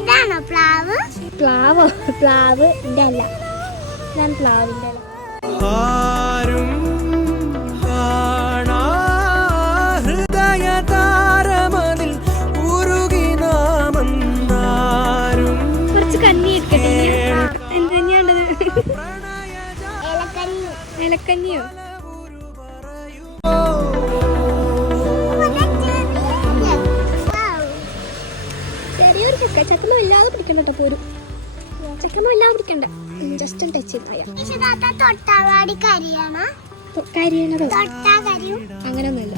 ഇതാണോ പ്ലാവ്? പ്ലാവ് പ്ലാവ് അല്ല, ഞാൻ പ്ലാവിന്റെ കുറച്ച് കഞ്ഞി എടുക്കട്ടെ. എന്ത് കഞ്ഞിയാണ്ടത്? ഇലക്കഞ്ഞിയോ? ചെറിയൊരു ചക്ക. ചക്കമ്മ ഇല്ലാതെ പിടിക്കണ്ട കേട്ടോ. പോരും ചക്കമ്മ ഇല്ലാതെ പിടിക്കണ്ട. ജസ്റ്റ് ടച്ച് ചെയ്താൽ അങ്ങനെയൊന്നുമില്ല.